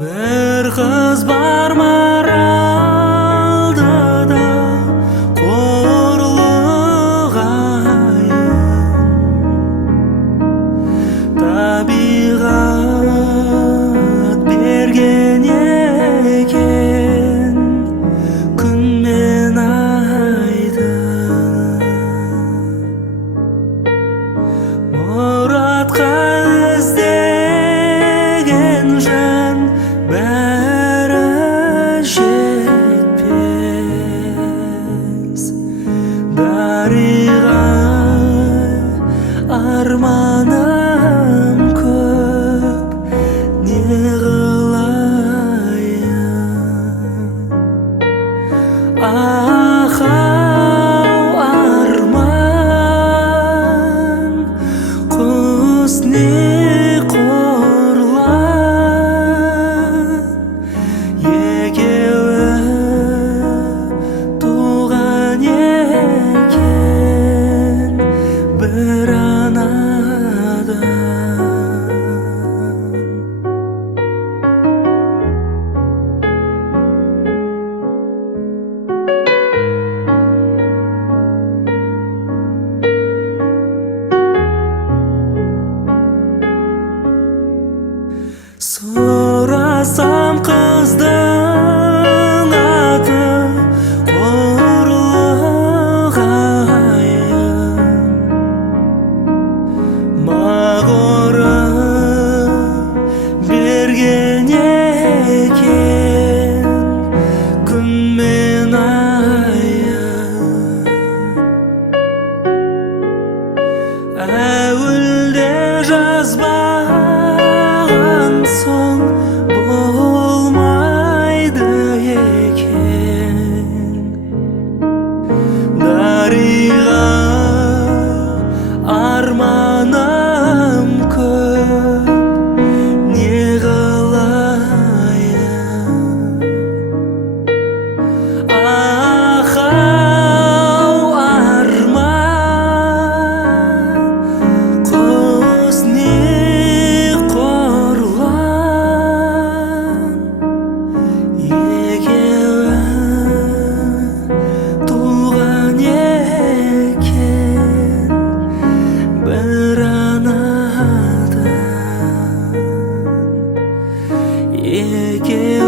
Bir kız бар Maralda қорлығайын. Табиғат берген екен күн мен айды. Мұратқа іздеген жан бәрі жетпес. Дариға арманым көп, не қылайын. Ахау арман, құс не қорлан. Екеуі туған екен бір анадан. Сұрасам қыздың аты қорлығайын. Мағұрып берген екен күн мен айын. Әуелде жазбаған соң болмайды екен. Дариға арманым көп, не қылайын. Ахау арман, құс не қорлан. Екеуі туған екен бір анадан. Екеуі